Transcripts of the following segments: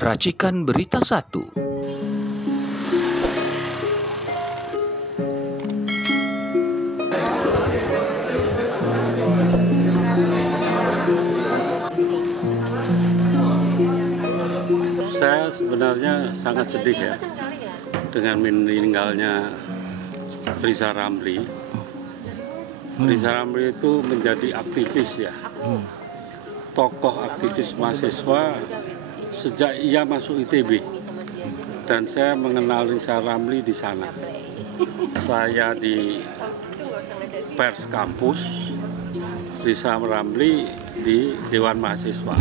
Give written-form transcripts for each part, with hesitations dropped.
Racikan Berita 1. Saya sebenarnya sangat sedih ya dengan meninggalnya Riza Ramli. Riza Ramli itu menjadi aktivis ya, tokoh aktivis mahasiswa sejak ia masuk ITB. Dan saya mengenal Riza Ramli di sana. Saya di pers kampus, Riza Ramli di Dewan Mahasiswa.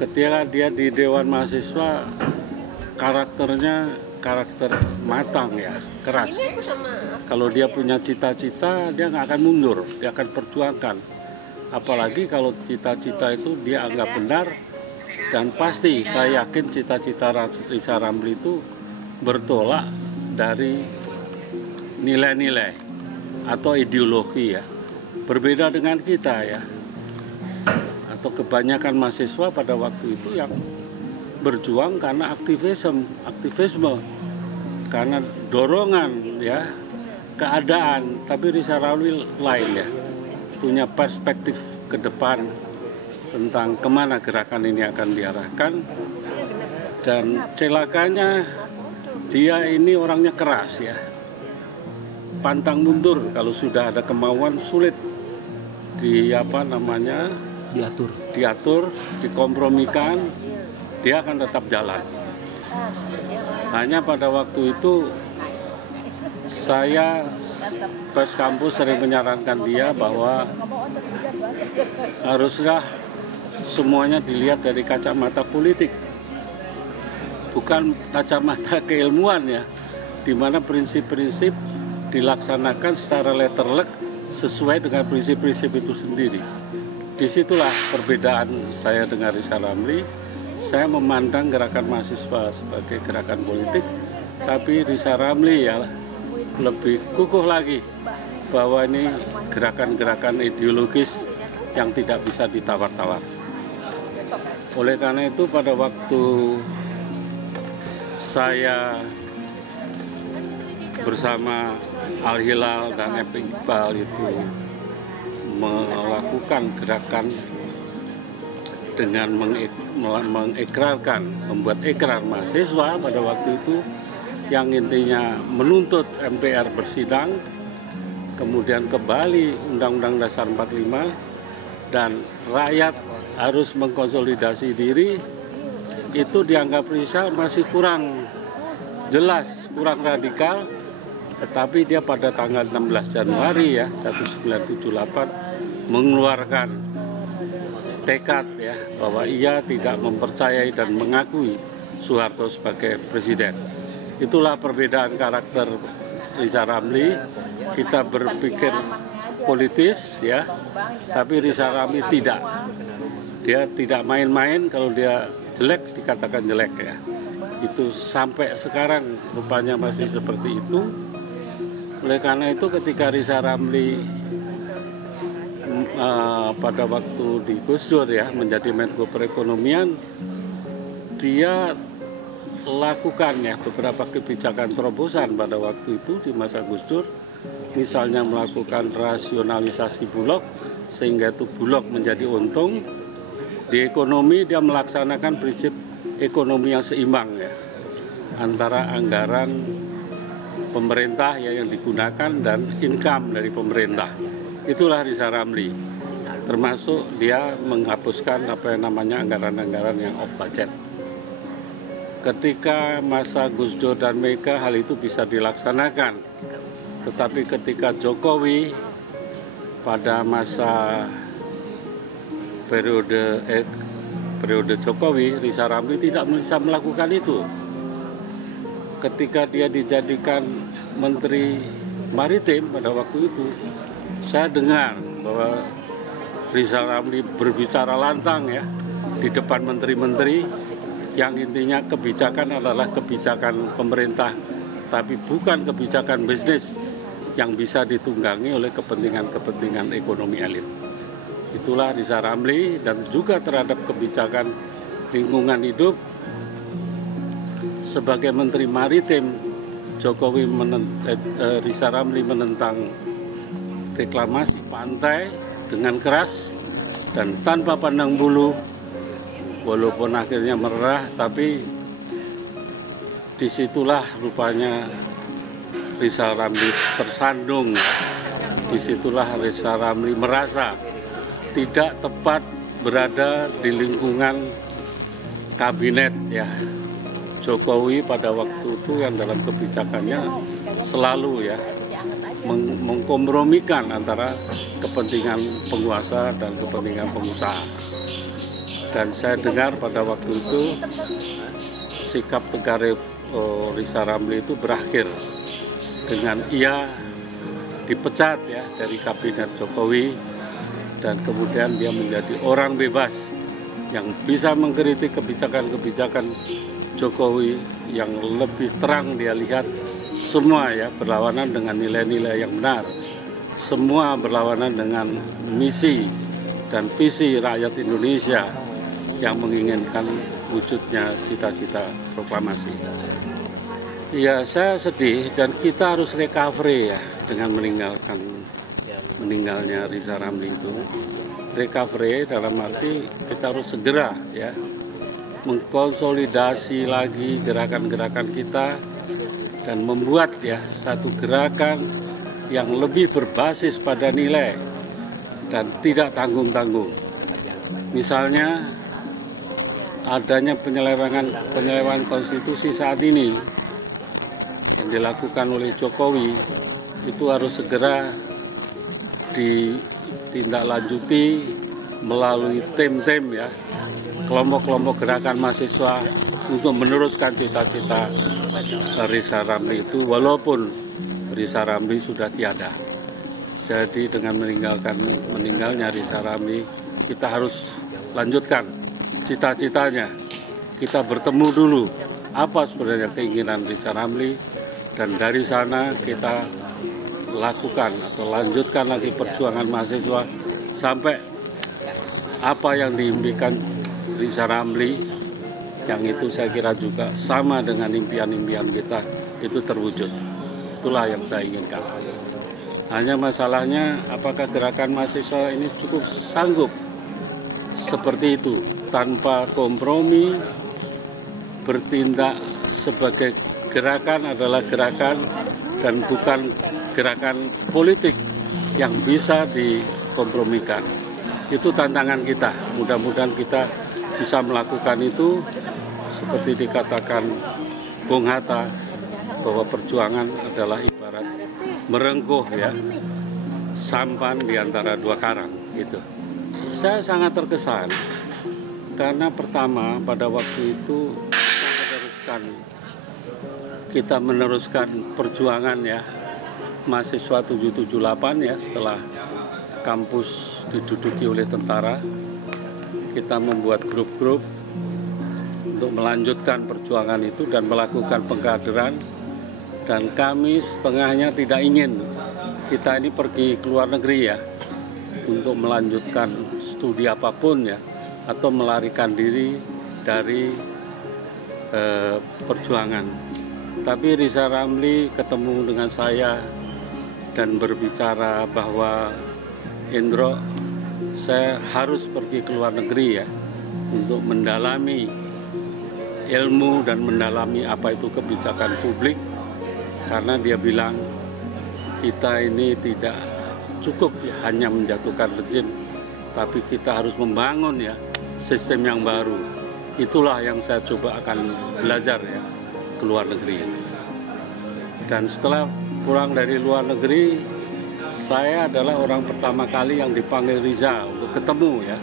Ketika dia di Dewan Mahasiswa, karakternya karakter matang ya, keras. Kalau dia punya cita-cita, dia nggak akan mundur, dia akan perjuangkan. Apalagi kalau cita-cita itu dia anggap benar, dan pasti saya yakin cita-cita Riza Ramli itu bertolak dari nilai-nilai atau ideologi ya. Berbeda dengan kita ya. Atau kebanyakan mahasiswa pada waktu itu yang berjuang karena aktivisme, karena dorongan ya, keadaan. Tapi Riza Ramli lain ya, punya perspektif ke depan tentang kemana gerakan ini akan diarahkan. Dan celakanya dia ini orangnya keras ya, pantang mundur. Kalau sudah ada kemauan sulit diatur, dikompromikan, dia akan tetap jalan. Hanya pada waktu itu saya pers kampus sering menyarankan dia bahwa haruslah semuanya dilihat dari kacamata politik, bukan kacamata keilmuan ya, di mana prinsip-prinsip dilaksanakan secara letterlek sesuai dengan prinsip-prinsip itu sendiri. Disitulah perbedaan saya dengan Riza Ramli. Saya memandang gerakan mahasiswa sebagai gerakan politik, tapi Riza Ramli ya lebih kukuh lagi bahwa ini gerakan-gerakan ideologis yang tidak bisa ditawar-tawar. Oleh karena itu pada waktu saya bersama Al-Hilal dan Epi Iqbal itu melakukan gerakan dengan mengikrarkan, membuat ikrar mahasiswa pada waktu itu yang intinya menuntut MPR bersidang, kemudian kembali Undang-Undang Dasar 45 dan rakyat harus mengkonsolidasi diri, itu dianggap Riza masih kurang jelas, kurang radikal. Tetapi dia pada tanggal 16 Januari ya 1978 mengeluarkan tekad ya bahwa ia tidak mempercayai dan mengakui Soeharto sebagai presiden. Itulah perbedaan karakter Riza Ramli. Kita berpikir politis ya, tapi Riza Ramli tidak. Dia tidak main-main, kalau dia jelek dikatakan jelek ya. Itu sampai sekarang rupanya masih seperti itu. Oleh karena itu ketika Riza Ramli pada waktu di Gus Dur ya menjadi Menko Perekonomian, dia lakukan ya beberapa kebijakan terobosan pada waktu itu di masa Gus Dur. Misalnya melakukan rasionalisasi Bulog sehingga itu Bulog menjadi untung. Di ekonomi dia melaksanakan prinsip ekonomi yang seimbang ya, antara anggaran pemerintah ya yang digunakan dan income dari pemerintah. Itulah Riza Ramli. Termasuk dia menghapuskan apa yang namanya anggaran-anggaran yang off budget. Ketika masa Gus Dur dan Mega hal itu bisa dilaksanakan. Tetapi ketika Jokowi pada masa periode Jokowi, Riza Ramli tidak bisa melakukan itu. Ketika dia dijadikan Menteri Maritim pada waktu itu, saya dengar bahwa Riza Ramli berbicara lantang ya di depan menteri-menteri yang intinya kebijakan adalah kebijakan pemerintah, tapi bukan kebijakan bisnis yang bisa ditunggangi oleh kepentingan ekonomi elit. Itulah Riza Ramli. Dan juga terhadap kebijakan lingkungan hidup, sebagai Menteri Maritim, Jokowi Rizal Ramli menentang reklamasi pantai dengan keras dan tanpa pandang bulu, walaupun akhirnya merah, tapi disitulah rupanya Rizal Ramli tersandung. Disitulah Rizal Ramli merasa tidak tepat berada di lingkungan kabinet ya Jokowi pada waktu itu, yang dalam kebijakannya selalu ya mengkompromikan antara kepentingan penguasa dan kepentingan pengusaha. Dan saya dengar pada waktu itu sikap tegar Rizal Ramli itu berakhir dengan ia dipecat ya dari kabinet Jokowi, dan kemudian dia menjadi orang bebas yang bisa mengkritik kebijakan-kebijakan Jokowi yang lebih terang. Dia lihat semua ya berlawanan dengan nilai-nilai yang benar, semua berlawanan dengan misi dan visi rakyat Indonesia yang menginginkan wujudnya cita-cita proklamasi. Ya, saya sedih dan kita harus recovery ya dengan meninggalnya Rizal Ramli itu. Recovery dalam arti kita harus segera ya mengkonsolidasi lagi gerakan-gerakan kita dan membuat ya satu gerakan yang lebih berbasis pada nilai dan tidak tanggung-tanggung. Misalnya adanya penyelewengan konstitusi saat ini yang dilakukan oleh Jokowi itu harus segera ditindaklanjuti melalui tim-tim ya, kelompok-kelompok gerakan mahasiswa untuk meneruskan cita-cita Rizal Ramli itu, walaupun Rizal Ramli sudah tiada. Jadi dengan meninggalnya Rizal Ramli, kita harus lanjutkan cita-citanya. Kita bertemu dulu apa sebenarnya keinginan Rizal Ramli, dan dari sana kita lakukan atau lanjutkan lagi perjuangan mahasiswa sampai apa yang diimpikan Rizal Ramli, yang itu saya kira juga sama dengan impian-impian kita, itu terwujud. Itulah yang saya inginkan. Hanya masalahnya apakah gerakan mahasiswa ini cukup sanggup seperti itu, tanpa kompromi, bertindak sebagai gerakan adalah gerakan dan bukan gerakan politik yang bisa dikompromikan. Itu tantangan kita. Mudah-mudahan kita bisa melakukan itu seperti dikatakan Bung Hatta, bahwa perjuangan adalah ibarat merengkuh ya sampan di antara dua karang gitu. Saya sangat terkesan karena pertama pada waktu itu kita meneruskan perjuangan ya mahasiswa 778 ya, setelah kampus diduduki oleh tentara, kita membuat grup-grup untuk melanjutkan perjuangan itu dan melakukan pengkaderan. Dan kami setengahnya tidak ingin kita ini pergi ke luar negeri ya untuk melanjutkan studi apapun ya, atau melarikan diri dari perjuangan. Tapi Rizal Ramli ketemu dengan saya dan berbicara bahwa Indro, saya harus pergi ke luar negeri ya untuk mendalami ilmu dan mendalami apa itu kebijakan publik, karena dia bilang kita ini tidak cukup ya hanya menjatuhkan rejim, tapi kita harus membangun ya sistem yang baru. Itulah yang saya coba akan belajar ya ke luar negeri. Dan setelah pulang dari luar negeri, saya adalah orang pertama kali yang dipanggil Rizal untuk ketemu ya,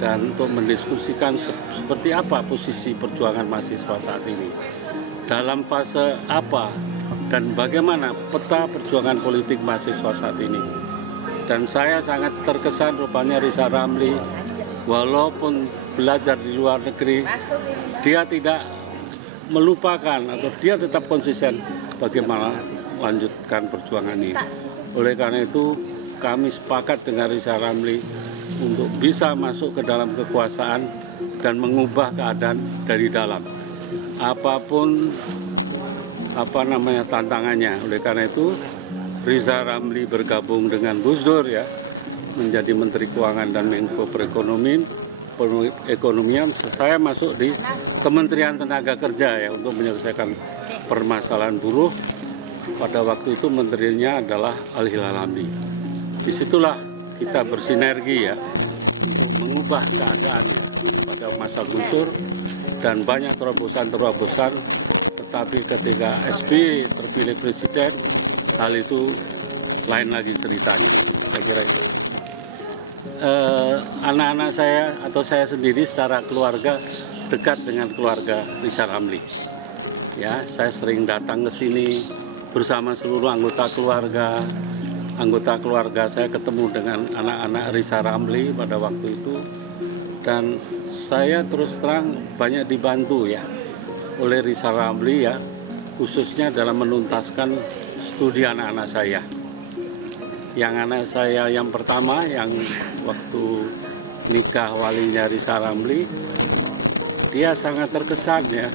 dan untuk mendiskusikan seperti apa posisi perjuangan mahasiswa saat ini, dalam fase apa, dan bagaimana peta perjuangan politik mahasiswa saat ini. Dan saya sangat terkesan rupanya Rizal Ramli, walaupun belajar di luar negeri, dia tidak melupakan atau dia tetap konsisten bagaimana melanjutkan perjuangan ini. Oleh karena itu, kami sepakat dengan Rizal Ramli untuk bisa masuk ke dalam kekuasaan dan mengubah keadaan dari dalam. Apapun tantangannya. Oleh karena itu Rizal Ramli bergabung dengan Gus Dur ya, menjadi Menteri Keuangan dan Menko Perekonomian. Saya masuk di Kementerian Tenaga Kerja ya untuk menyelesaikan permasalahan buruh. Pada waktu itu menterinya adalah Al-Hilal Hamdi. Disitulah kita bersinergi ya untuk mengubah keadaan ya pada masa Gus Dur, dan banyak terobosan-terobosan. Tetapi ketika SBY terpilih presiden, hal itu lain lagi ceritanya. Saya kira itu. Anak-anak saya atau saya sendiri secara keluarga dekat dengan keluarga Rizal Ramli. Ya, saya sering datang ke sini bersama seluruh anggota keluarga. Anggota keluarga saya ketemu dengan anak-anak Rizal Ramli pada waktu itu, dan saya terus terang banyak dibantu ya oleh Rizal Ramli ya, khususnya dalam menuntaskan studi anak-anak saya. Yang anak saya yang pertama, yang waktu nikah walinya Rizal Ramli, dia sangat terkesan ya.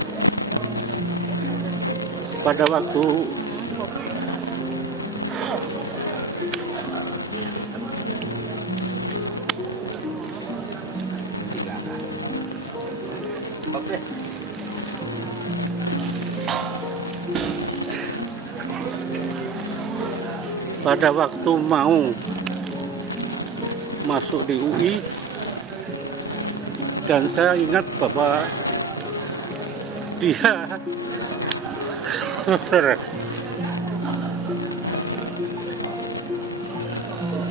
Pada waktu mau masuk di UI, dan saya ingat bahwa dia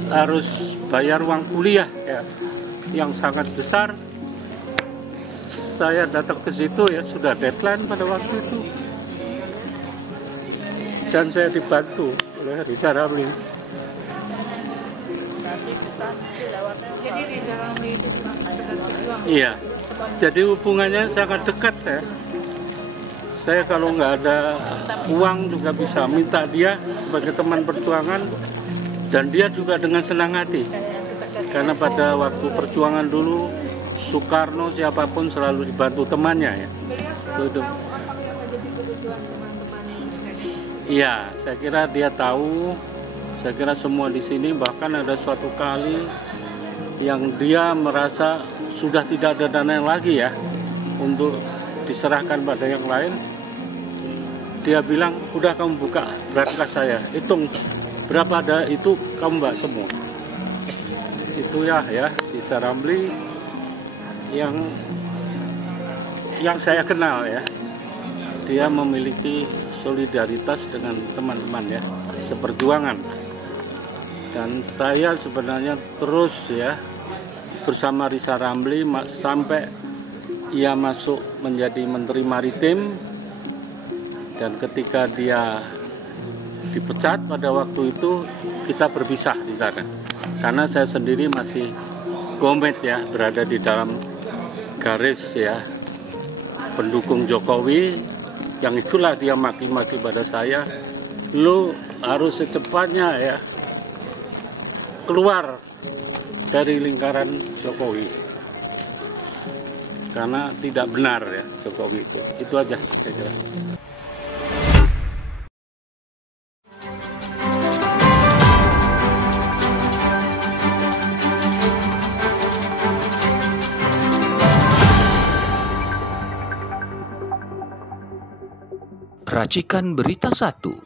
harus bayar uang kuliah ya, yang sangat besar. Saya datang ke situ ya, sudah deadline pada waktu itu, dan saya dibantu oleh Rizal Ramli. Jadi Rizal Ramli itu benar berjuang. Iya, jadi hubungannya sangat dekat ya. Saya kalau nggak ada uang juga bisa minta dia sebagai teman perjuangan, dan dia juga dengan senang hati. Karena pada waktu perjuangan dulu, Soekarno siapapun selalu dibantu temannya ya. Itu. Iya, saya kira dia tahu. Saya kira semua di sini, bahkan ada suatu kali yang dia merasa sudah tidak ada dana lagi ya untuk diserahkan pada yang lain. Dia bilang, udah kamu buka berangkas saya, hitung berapa ada itu kamu mbak semua. Itu ya Rizal Ramli yang saya kenal ya. Dia memiliki solidaritas dengan teman-teman ya, seperjuangan. Dan saya sebenarnya terus ya bersama Rizal Ramli sampai ia masuk menjadi Menteri Maritim, dan ketika dia dipecat pada waktu itu kita berpisah di sana. Karena saya sendiri masih komit ya berada di dalam garis ya pendukung Jokowi, yang itulah dia maki-maki pada saya, lu harus secepatnya ya keluar dari lingkaran Jokowi, karena tidak benar ya Jokowi itu. Itu aja saya kira. Racikan Berita 1.